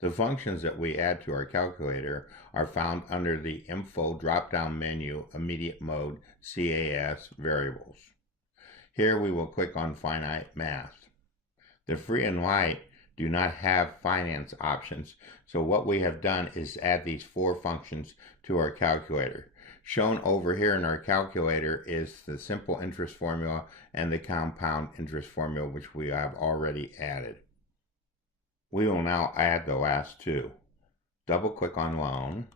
The functions that we add to our calculator are found under the Info drop-down menu, Immediate Mode, CAS Variables. Here we will click on Finite Math. The free and light do not have finance options, so what we have done is add these four functions to our calculator. Shown over here in our calculator is the simple interest formula and the compound interest formula, which we have already added. We will now add the last two. Double click on loan,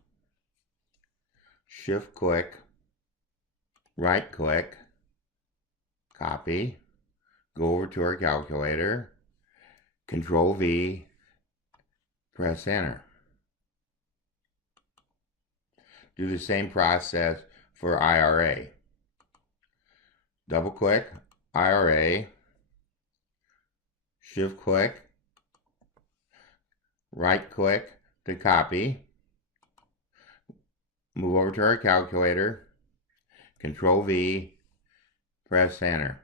shift click, right click, copy, go over to our calculator, Control V, press enter. Do the same process for IRA. Double click, IRA, shift click, right click to copy, move over to our calculator, Control V, press enter.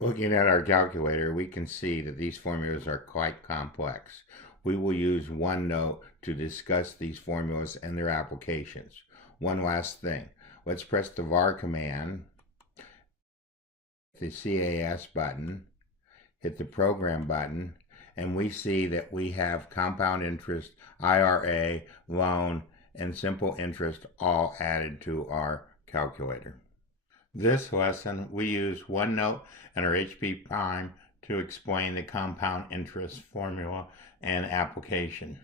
Looking at our calculator, we can see that these formulas are quite complex. We will use Onenote to discuss these formulas and their applications. One last thing, let's press the var command, the CAS button, hit the program button, and we see that we have compound interest, IRA, loan, and simple interest all added to our calculator. This lesson, we use Onenote and our HP Prime to explain the compound interest formula and application.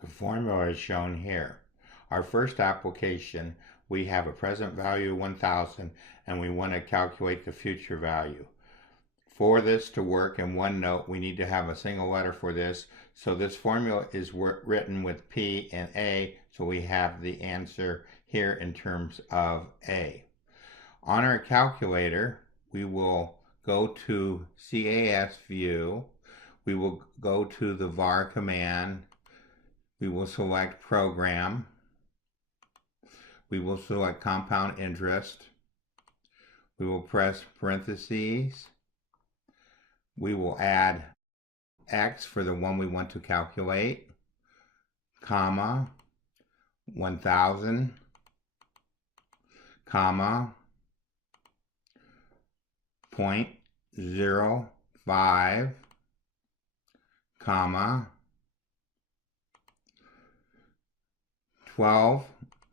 The formula is shown here. Our first application, we have a present value of 1,000 and we want to calculate the future value. For this to work in Onenote, we need to have a single letter for this. So this formula is written with P and A, so we have the answer here in terms of A. On our calculator, we will go to CAS view, we will go to the var command, we will select program, we will select compound interest, we will press parentheses, we will add X for the one we want to calculate, comma, 1,000, comma, 0.05, comma, 12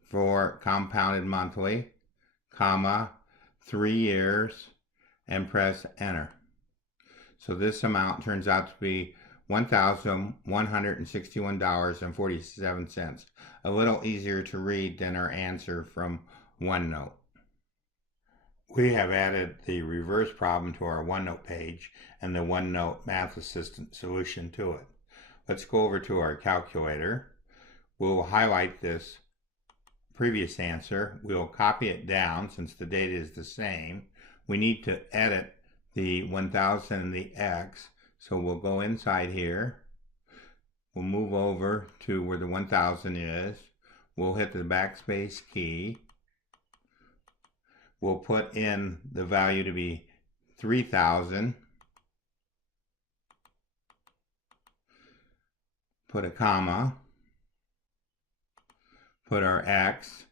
for compounded monthly, comma, 3 years, and press enter. So this amount turns out to be $1,161.47, a little easier to read than our answer from Onenote. We have added the reverse problem to our Onenote page and the Onenote Math Assistant solution to it. Let's go over to our calculator. We'll highlight this previous answer. We'll copy it down since the data is the same. We need to edit the 1,000 and the X, so we'll go inside here. We'll move over to where the 1,000 is. We'll hit the backspace key. We'll put in the value to be 3,000. Put a comma. Put our X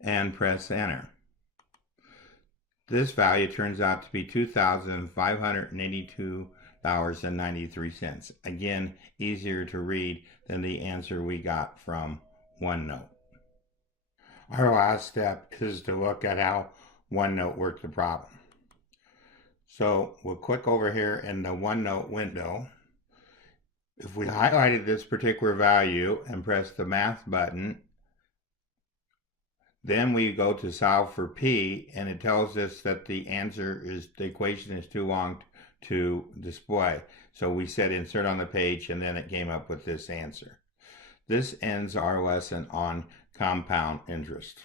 and press enter. This value turns out to be $2,582.93. Again, easier to read than the answer we got from Onenote. Our last step is to look at how Onenote worked the problem. So we'll click over here in the Onenote window. If we highlighted this particular value and press the math button, then we go to solve for P, and it tells us that the equation is too long to display. So we said insert on the page, and then it came up with this answer. This ends our lesson on compound interest.